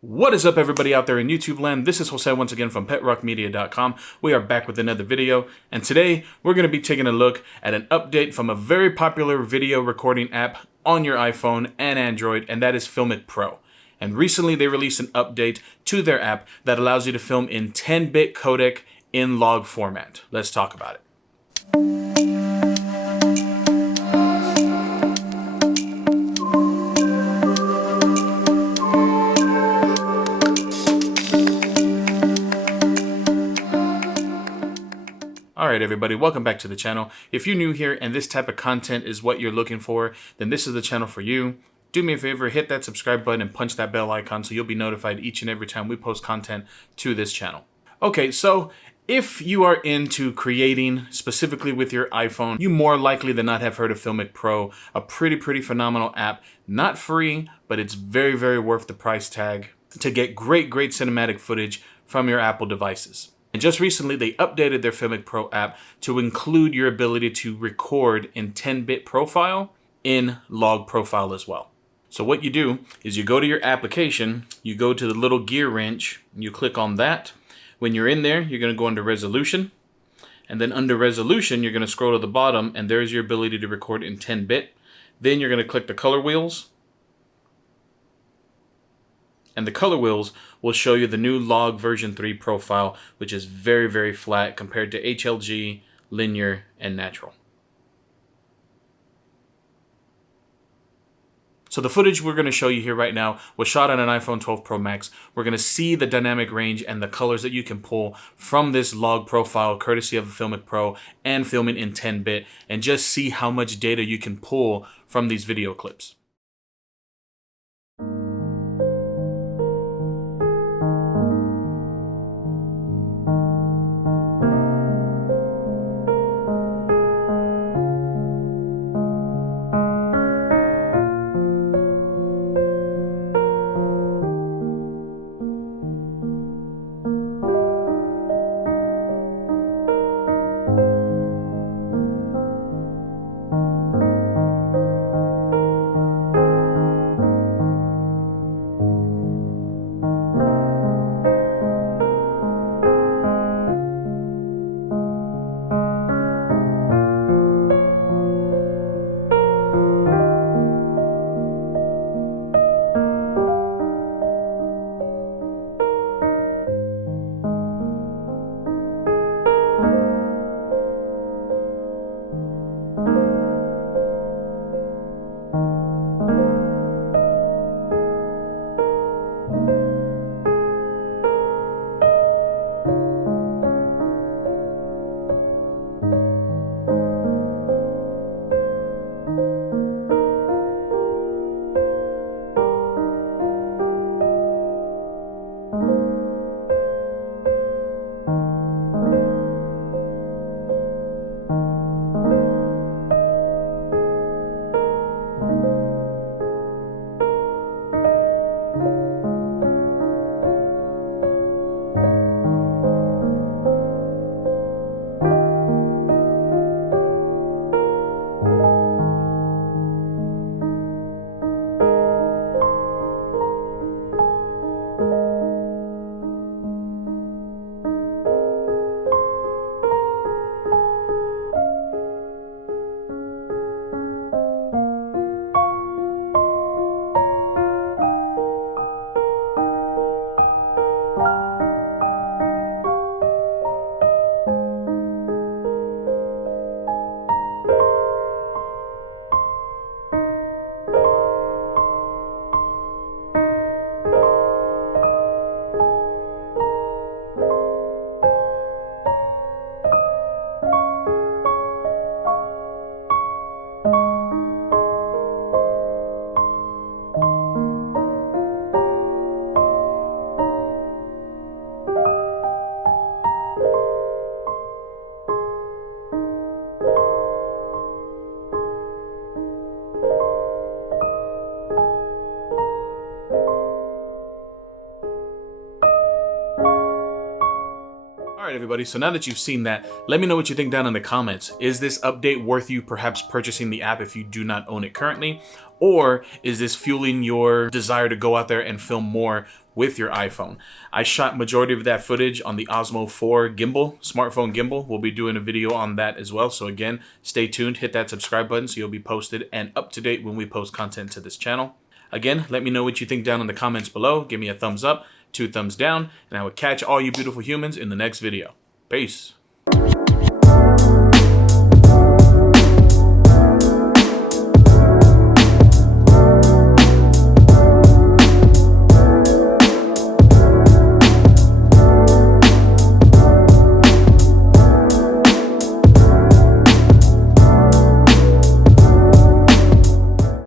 What is up, everybody out there in YouTube land? This is Jose once again from PetRockMedia.com. We are back with another video, and today we're going to be taking a look at an update from a very popular video recording app on your iPhone and Android, and that is FiLMiC Pro. And recently they released an update to their app that allows you to film in 10-bit codec in log format. Let's talk about it. Alright everybody, welcome back to the channel. If you're new here and this type of content is what you're looking for, then this is the channel for you. Do me a favor, hit that subscribe button and punch that bell icon so you'll be notified each and every time we post content to this channel. Okay, so if you are into creating specifically with your iPhone, you more likely than not have heard of FiLMiC Pro, a pretty phenomenal app. Not free, but it's very worth the price tag to get great cinematic footage from your Apple devices. And just recently, they updated their FiLMiC Pro app to include your ability to record in 10-bit profile in log profile as well. So what you do is you go to your application, you go to the little gear wrench, and you click on that. When you're in there, you're going to go under resolution. And then under resolution, you're going to scroll to the bottom, and there's your ability to record in 10-bit. Then you're going to click the color wheels. And the color wheels will show you the new log version 3 profile, which is very flat compared to HLG, linear, and natural. So the footage we're going to show you here right now was shot on an iPhone 12 Pro Max. We're going to see the dynamic range and the colors that you can pull from this log profile courtesy of the FiLMiC Pro and filming in 10-bit, and just see how much data you can pull from these video clips. Alright everybody, so now that you've seen that, let me know what you think down in the comments. Is this update worth you perhaps purchasing the app if you do not own it currently? Or is this fueling your desire to go out there and film more with your iPhone? I shot majority of that footage on the Osmo 4 gimbal, smartphone gimbal. We'll be doing a video on that as well. So again, stay tuned, hit that subscribe button so you'll be posted and up to date when we post content to this channel. Again, let me know what you think down in the comments below. Give me a thumbs up, 2 thumbs down, and I will catch all you beautiful humans in the next video. Peace.